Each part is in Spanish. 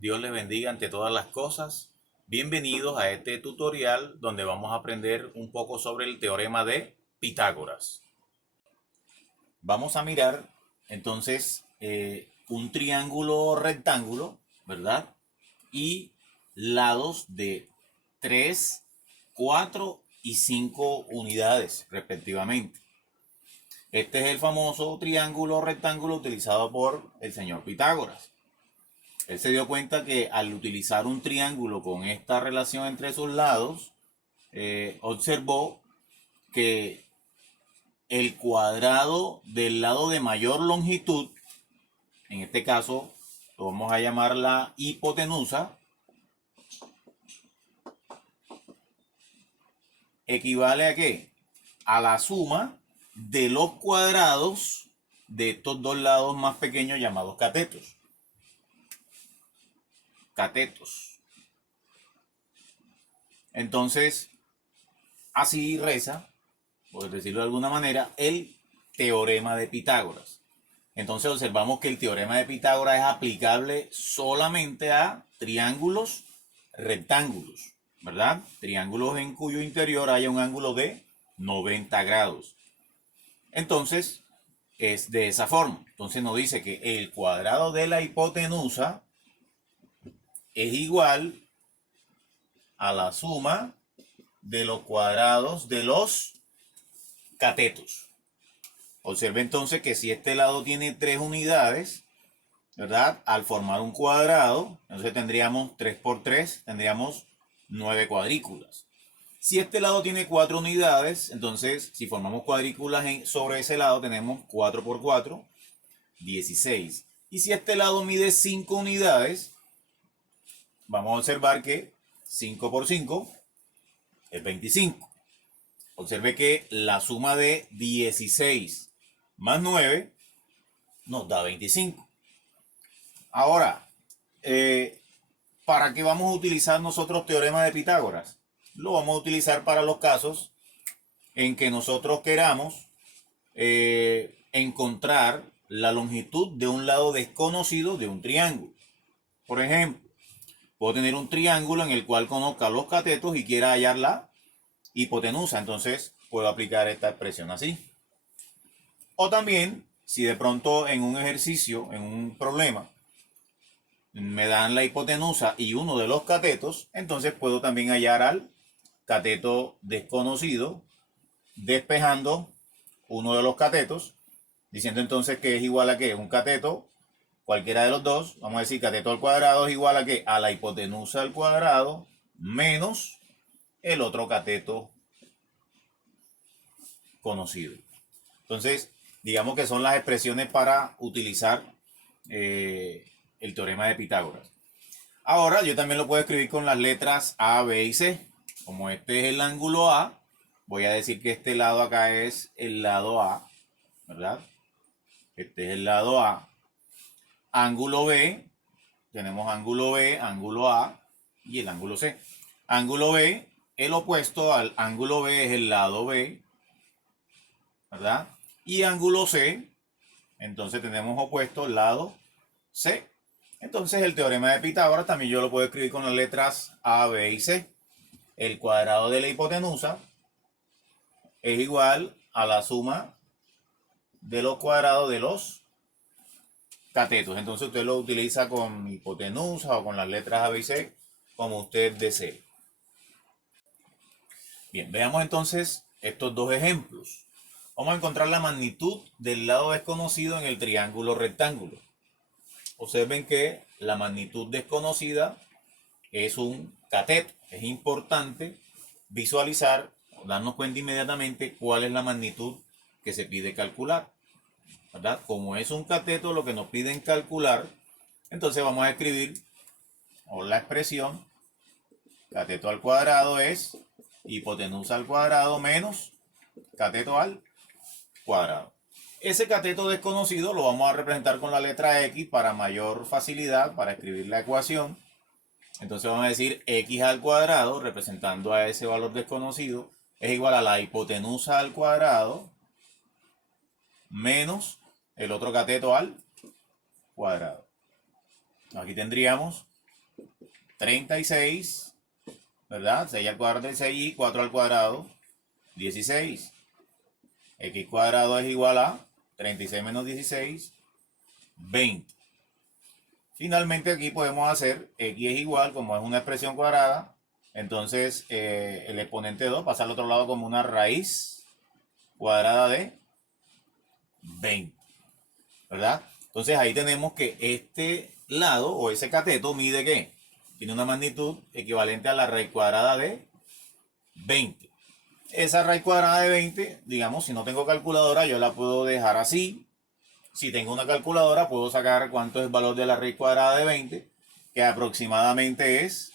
Dios les bendiga ante todas las cosas. Bienvenidos a este tutorial donde vamos a aprender un poco sobre el teorema de Pitágoras. Vamos a mirar entonces un triángulo rectángulo, ¿verdad? Y lados de 3, 4 y 5 unidades respectivamente. Este es el famoso triángulo rectángulo utilizado por el señor Pitágoras. Él se dio cuenta que al utilizar un triángulo con esta relación entre sus lados, observó que el cuadrado del lado de mayor longitud, en este caso lo vamos a llamar la hipotenusa, equivale a ¿qué? A la suma de los cuadrados de estos dos lados más pequeños llamados catetos. Entonces, así reza, por decirlo de alguna manera, el teorema de Pitágoras. Entonces observamos que el teorema de Pitágoras es aplicable solamente a triángulos rectángulos, ¿verdad? Triángulos en cuyo interior haya un ángulo de 90 grados. Entonces, es de esa forma. Entonces nos dice que el cuadrado de la hipotenusa es igual a la suma de los cuadrados de los catetos. Observe entonces que si este lado tiene 3 unidades, ¿verdad? Al formar un cuadrado, entonces tendríamos 3 por 3, tendríamos 9 cuadrículas. Si este lado tiene 4 unidades, entonces si formamos cuadrículas sobre ese lado, tenemos 4 por 4, 16. Y si este lado mide 5 unidades, vamos a observar que 5 por 5 es 25. Observe que la suma de 16 más 9 nos da 25. Ahora, ¿para qué vamos a utilizar nosotros teorema de Pitágoras? Lo vamos a utilizar para los casos en que nosotros queramos encontrar la longitud de un lado desconocido de un triángulo. Por ejemplo, puedo tener un triángulo en el cual conozca los catetos y quiera hallar la hipotenusa. Entonces puedo aplicar esta expresión así. O también, si de pronto en un ejercicio, en un problema, me dan la hipotenusa y uno de los catetos, entonces puedo también hallar al cateto desconocido, despejando uno de los catetos, diciendo entonces que es igual a ¿qué? Un cateto, cualquiera de los dos, vamos a decir cateto al cuadrado es igual a ¿qué? A la hipotenusa al cuadrado menos el otro cateto conocido. Entonces, digamos que son las expresiones para utilizar el teorema de Pitágoras. Ahora yo también lo puedo escribir con las letras A, B y C. Como este es el ángulo A, voy a decir que este lado acá es el lado A, ¿verdad? Este es el lado A. Ángulo B, tenemos ángulo B, ángulo A y el ángulo C. Ángulo B, el opuesto al ángulo B es el lado B, ¿verdad? Y ángulo C, entonces tenemos opuesto el lado C. Entonces el teorema de Pitágoras también yo lo puedo escribir con las letras A, B y C. El cuadrado de la hipotenusa es igual a la suma de los cuadrados de los catetos. Entonces usted lo utiliza con hipotenusa o con las letras A, B y C, como usted desee. Bien, veamos entonces estos dos ejemplos. Vamos a encontrar la magnitud del lado desconocido en el triángulo rectángulo. Observen que la magnitud desconocida es un cateto. Es importante visualizar, darnos cuenta inmediatamente cuál es la magnitud que se pide calcular, ¿verdad? Como es un cateto lo que nos piden calcular, entonces vamos a escribir o la expresión cateto al cuadrado es hipotenusa al cuadrado menos cateto al cuadrado. Ese cateto desconocido lo vamos a representar con la letra X para mayor facilidad para escribir la ecuación. Entonces vamos a decir X al cuadrado, representando a ese valor desconocido, es igual a la hipotenusa al cuadrado menos el otro cateto al cuadrado. Aquí tendríamos 36, ¿verdad? 6 al cuadrado 36 y 4 al cuadrado 16. X cuadrado es igual a 36 menos 16, 20. Finalmente aquí podemos hacer X es igual, como es una expresión cuadrada, entonces el exponente 2 pasa al otro lado como una raíz cuadrada de 20, ¿verdad? Entonces ahí tenemos que este lado o ese cateto mide ¿qué? Tiene una magnitud equivalente a la raíz cuadrada de 20. Esa raíz cuadrada de 20, digamos, si no tengo calculadora, yo la puedo dejar así. Si tengo una calculadora, puedo sacar cuánto es el valor de la raíz cuadrada de 20, que aproximadamente es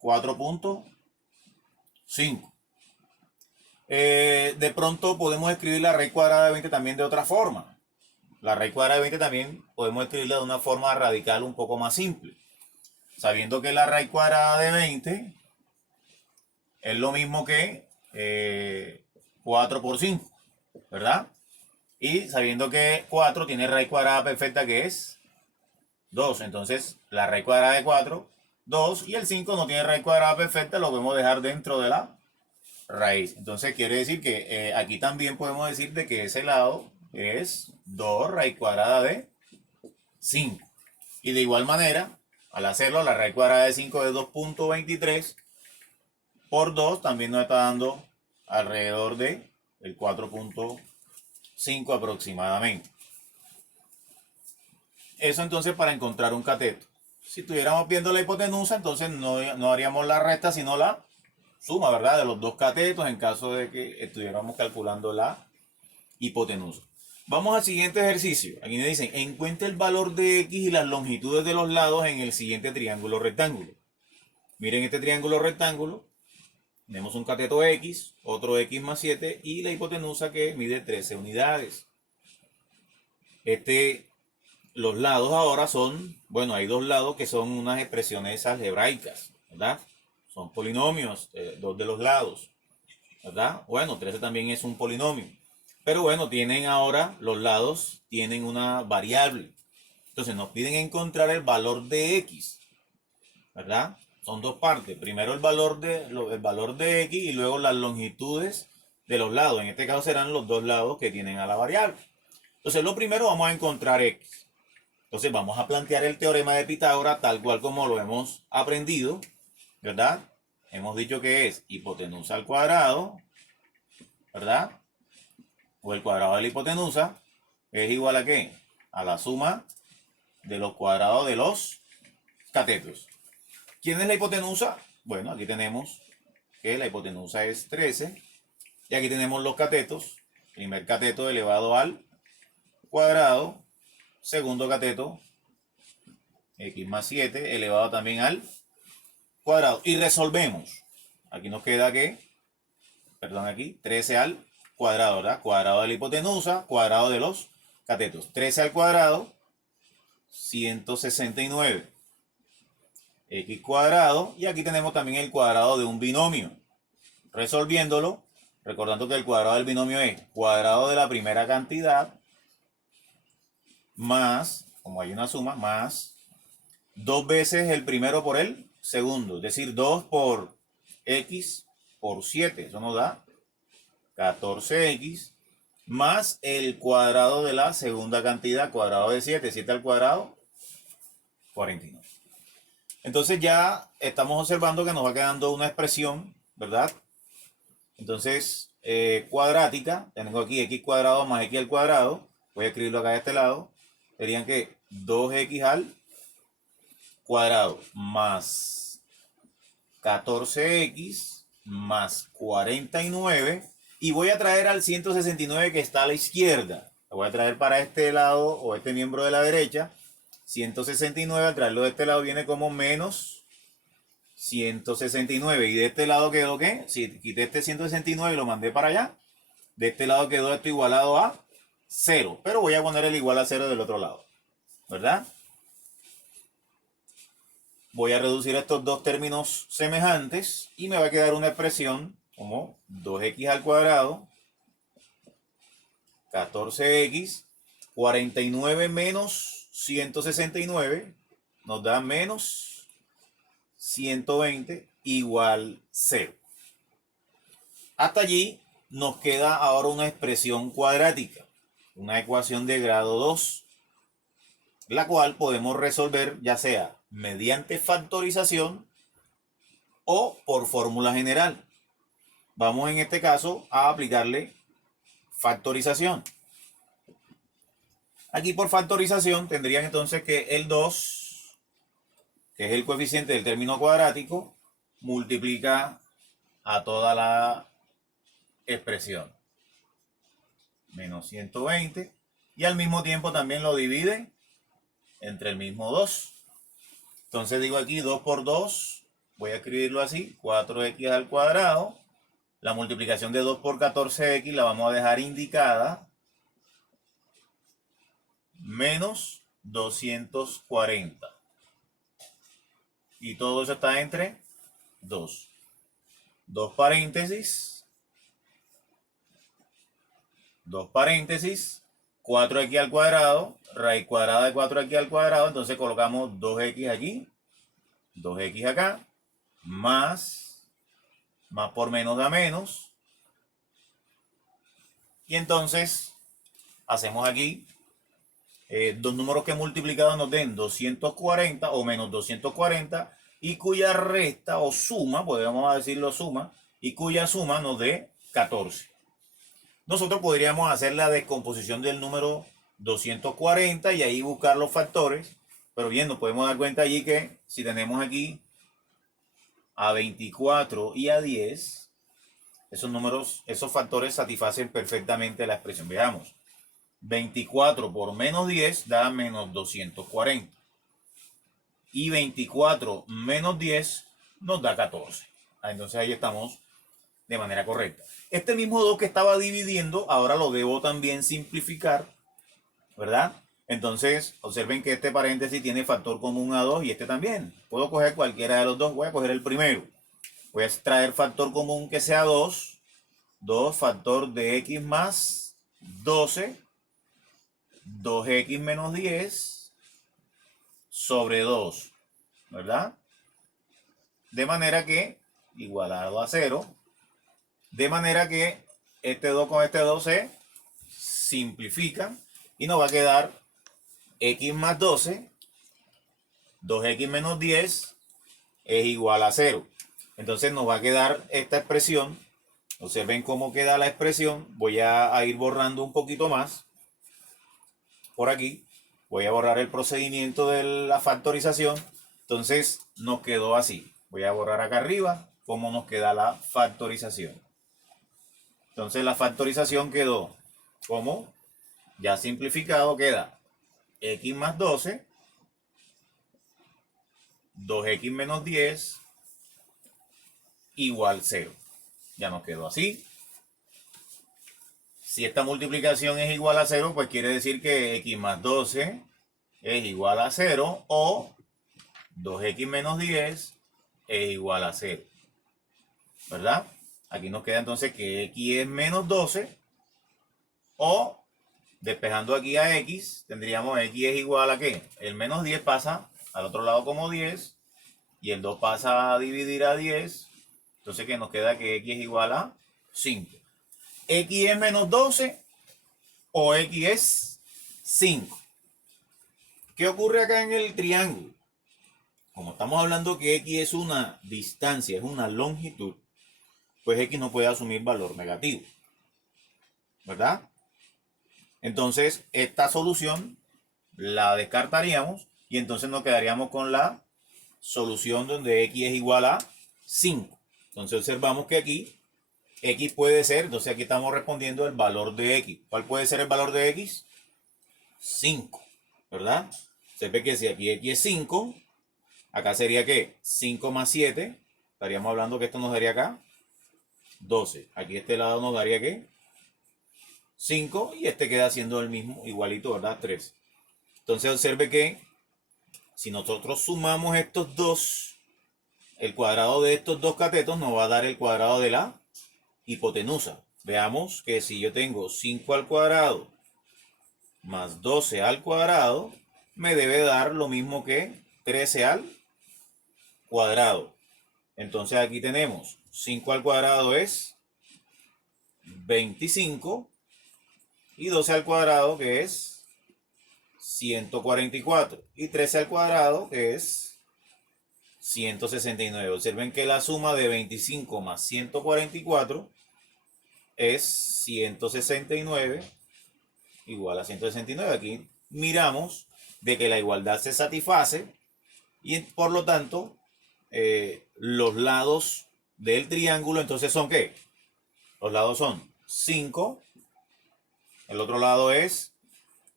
4.5. De pronto podemos escribir la raíz cuadrada de 20 también de otra forma. La raíz cuadrada de 20 también podemos escribirla de una forma radical un poco más simple. Sabiendo que la raíz cuadrada de 20 es lo mismo que 4 por 5, ¿verdad? Y sabiendo que 4 tiene raíz cuadrada perfecta que es 2. Entonces la raíz cuadrada de 4, 2. Y el 5 no tiene raíz cuadrada perfecta, lo podemos dejar dentro de la raíz. Entonces quiere decir que aquí también podemos decir de que ese lado es 2 raíz cuadrada de 5. Y de igual manera, al hacerlo, la raíz cuadrada de 5 es 2.23 por 2, también nos está dando alrededor de el 4.5 aproximadamente. Eso entonces para encontrar un cateto. Si estuviéramos viendo la hipotenusa, entonces no haríamos la resta, sino la suma, ¿verdad? De los dos catetos en caso de que estuviéramos calculando la hipotenusa. Vamos al siguiente ejercicio. Aquí nos dicen, encuentre el valor de X y las longitudes de los lados en el siguiente triángulo rectángulo. Miren este triángulo rectángulo. Tenemos un cateto X, otro X más 7 y la hipotenusa que mide 13 unidades. Los lados ahora son, bueno, hay dos lados que son unas expresiones algebraicas, ¿verdad? Son polinomios, dos de los lados, ¿verdad? Bueno, 13 también es un polinomio. Pero bueno, tienen ahora, los lados tienen una variable. Entonces nos piden encontrar el valor de X, ¿verdad? Son dos partes. Primero el valor de X y luego las longitudes de los lados. En este caso serán los dos lados que tienen a la variable. Entonces lo primero vamos a encontrar X. Entonces vamos a plantear el teorema de Pitágoras tal cual como lo hemos aprendido, ¿verdad? Hemos dicho que es hipotenusa al cuadrado, ¿verdad? O el cuadrado de la hipotenusa es igual a ¿qué? A la suma de los cuadrados de los catetos. ¿Quién es la hipotenusa? Bueno, aquí tenemos que la hipotenusa es 13 y aquí tenemos los catetos. Primer cateto elevado al cuadrado, segundo cateto X más 7 elevado también al cuadrado. Y resolvemos. Aquí nos queda que, perdón, aquí 13 al cuadrado, ¿verdad? Cuadrado de la hipotenusa, cuadrado de los catetos. 13 al cuadrado, 169. X cuadrado, y aquí tenemos también el cuadrado de un binomio. Resolviéndolo, recordando que el cuadrado del binomio es cuadrado de la primera cantidad más, como hay una suma, más 2 veces el primero por el segundo, es decir, 2 por X por 7, eso nos da 14X, más el cuadrado de la segunda cantidad, cuadrado de 7, 7 al cuadrado, 49. Entonces ya estamos observando que nos va quedando una expresión, ¿verdad? Entonces, cuadrática, tengo aquí X cuadrado más X al cuadrado, voy a escribirlo acá de este lado, serían que 2X al cuadrado más 14X más 49 y voy a traer al 169 que está a la izquierda. Lo voy a traer para este lado o este miembro de la derecha. 169 al traerlo de este lado viene como menos 169. Y de este lado quedó ¿qué? Si quité este 169 y lo mandé para allá, de este lado quedó esto igualado a 0. Pero voy a poner el igual a 0 del otro lado, ¿verdad? Voy a reducir estos dos términos semejantes y me va a quedar una expresión como 2x al cuadrado, 14x, 49 menos 169 nos da menos 120 igual 0. Hasta allí nos queda ahora una expresión cuadrática, una ecuación de grado 2, la cual podemos resolver ya sea mediante factorización o por fórmula general. Vamos en este caso a aplicarle factorización. Aquí por factorización tendrían entonces que el 2, que es el coeficiente del término cuadrático, multiplica a toda la expresión. Menos 120. Y al mismo tiempo también lo divide entre el mismo 2. Entonces digo aquí 2 por 2. Voy a escribirlo así. 4x al cuadrado. La multiplicación de 2 por 14x la vamos a dejar indicada. Menos 240. Y todo eso está entre 2. 2 paréntesis. 2 paréntesis. 4x al cuadrado. Raíz cuadrada de 4x al cuadrado. Entonces colocamos 2x aquí. 2x acá. Más por menos da menos. Y entonces hacemos aquí dos números que multiplicados nos den 240 o menos 240 y cuya resta o suma, podríamos decirlo suma, y cuya suma nos dé 14. Nosotros podríamos hacer la descomposición del número 240 y ahí buscar los factores, pero bien, nos podemos dar cuenta allí que si tenemos aquí a 24 y a 10, esos números, esos factores satisfacen perfectamente la expresión. Veamos. 24 por menos 10 da menos 240. Y 24 menos 10 nos da 14. Entonces ahí estamos de manera correcta. Este mismo 2 que estaba dividiendo, ahora lo debo también simplificar, ¿verdad? Entonces, observen que este paréntesis tiene factor común a 2 y este también. Puedo coger cualquiera de los dos, voy a coger el primero. Voy a extraer factor común que sea 2. 2 factor de x más 12. 2x menos 10 sobre 2, ¿verdad? De manera que, igualado a 0, de manera que este 2 con este 2 se simplifican y nos va a quedar x más 12, 2x menos 10 es igual a 0. Entonces nos va a quedar esta expresión. Observen cómo queda la expresión. Voy a ir borrando un poquito más. Por aquí voy a borrar el procedimiento de la factorización. Entonces nos quedó así. Voy a borrar acá arriba cómo nos queda la factorización. Entonces la factorización quedó como ya simplificado, queda x más 12, 2x menos 10 igual 0. Ya nos quedó así. Si esta multiplicación es igual a 0, pues quiere decir que x más 12 es igual a 0 o 2x menos 10 es igual a 0. ¿Verdad? Aquí nos queda entonces que x es menos 12 o, despejando aquí a x, tendríamos x es igual a ¿qué? El menos 10 pasa al otro lado como 10 y el 2 pasa a dividir a 10. Entonces que nos queda que x es igual a 5. ¿X es menos 12 o X es 5? ¿Qué ocurre acá en el triángulo? Como estamos hablando que X es una distancia, es una longitud, pues X no puede asumir valor negativo, ¿verdad? Entonces, esta solución la descartaríamos y entonces nos quedaríamos con la solución donde X es igual a 5. Entonces observamos que aquí X puede ser, entonces aquí estamos respondiendo el valor de X. ¿Cuál puede ser el valor de X? 5, ¿verdad? Se ve que si aquí X es 5, acá sería ¿qué? 5 más 7, estaríamos hablando que esto nos daría acá 12. Aquí este lado nos daría ¿qué? 5 y este queda siendo el mismo, igualito, ¿verdad? 3. Entonces observe que si nosotros sumamos estos dos, el cuadrado de estos dos catetos nos va a dar el cuadrado de la hipotenusa. Veamos que si yo tengo 5 al cuadrado más 12 al cuadrado, me debe dar lo mismo que 13 al cuadrado. Entonces aquí tenemos 5 al cuadrado es 25 y 12 al cuadrado que es 144 y 13 al cuadrado que es 169. Observen que la suma de 25 más 144 es 169 igual a 169. Aquí miramos de que la igualdad se satisface y por lo tanto los lados del triángulo entonces son ¿qué? Los lados son 5, el otro lado es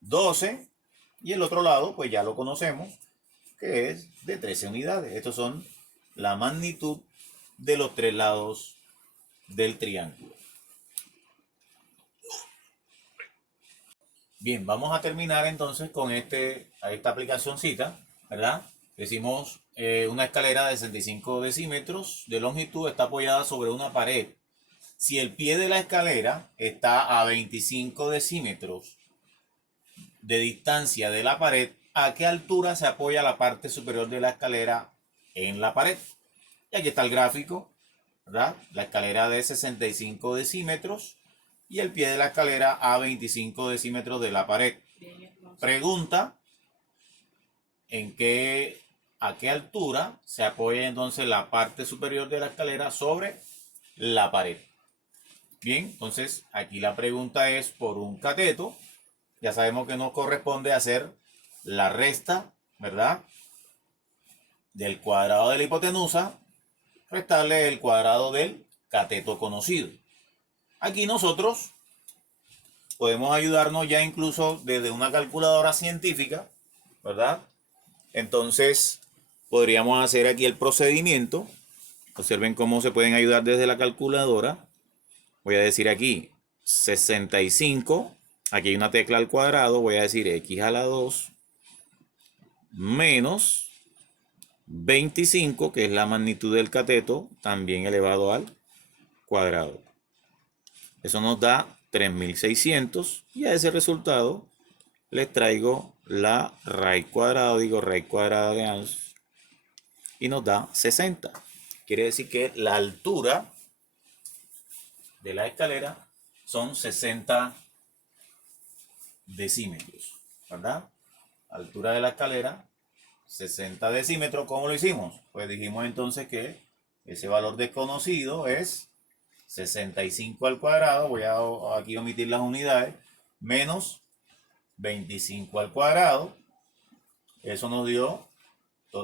12 y el otro lado pues ya lo conocemos que es de 13 unidades. Estos son la magnitud de los tres lados del triángulo. Bien, vamos a terminar entonces con esta aplicacióncita, ¿verdad? Decimos una escalera de 65 decímetros de longitud está apoyada sobre una pared. Si el pie de la escalera está a 25 decímetros de distancia de la pared, ¿a qué altura se apoya la parte superior de la escalera en la pared? Y aquí está el gráfico, ¿verdad? La escalera de 65 decímetros y el pie de la escalera a 25 decímetros de la pared. Pregunta, ¿a qué altura se apoya entonces la parte superior de la escalera sobre la pared? Bien, entonces aquí la pregunta es por un cateto. Ya sabemos que nos corresponde hacer la resta, ¿verdad? Del cuadrado de la hipotenusa, restarle el cuadrado del cateto conocido. Aquí nosotros podemos ayudarnos ya incluso desde una calculadora científica, ¿verdad? Entonces podríamos hacer aquí el procedimiento. Observen cómo se pueden ayudar desde la calculadora. Voy a decir aquí 65. Aquí hay una tecla al cuadrado. Voy a decir x a la 2 menos 25, que es la magnitud del cateto, también elevado al cuadrado. Eso nos da 3600 y a ese resultado les traigo la raíz cuadrada, raíz cuadrada de Ans y nos da 60. Quiere decir que la altura de la escalera son 60 decímetros, ¿verdad? Altura de la escalera 60 decímetros. ¿Cómo lo hicimos? Pues dijimos entonces que ese valor desconocido es 65 al cuadrado, voy a aquí omitir las unidades, menos 25 al cuadrado. Eso nos dio,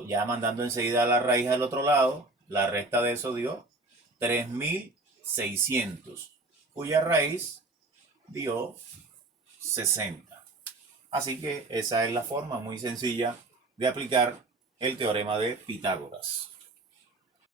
ya mandando enseguida la raíz al otro lado, la resta de eso dio 3600, cuya raíz dio 60. Así que esa es la forma muy sencilla de aplicar el teorema de Pitágoras.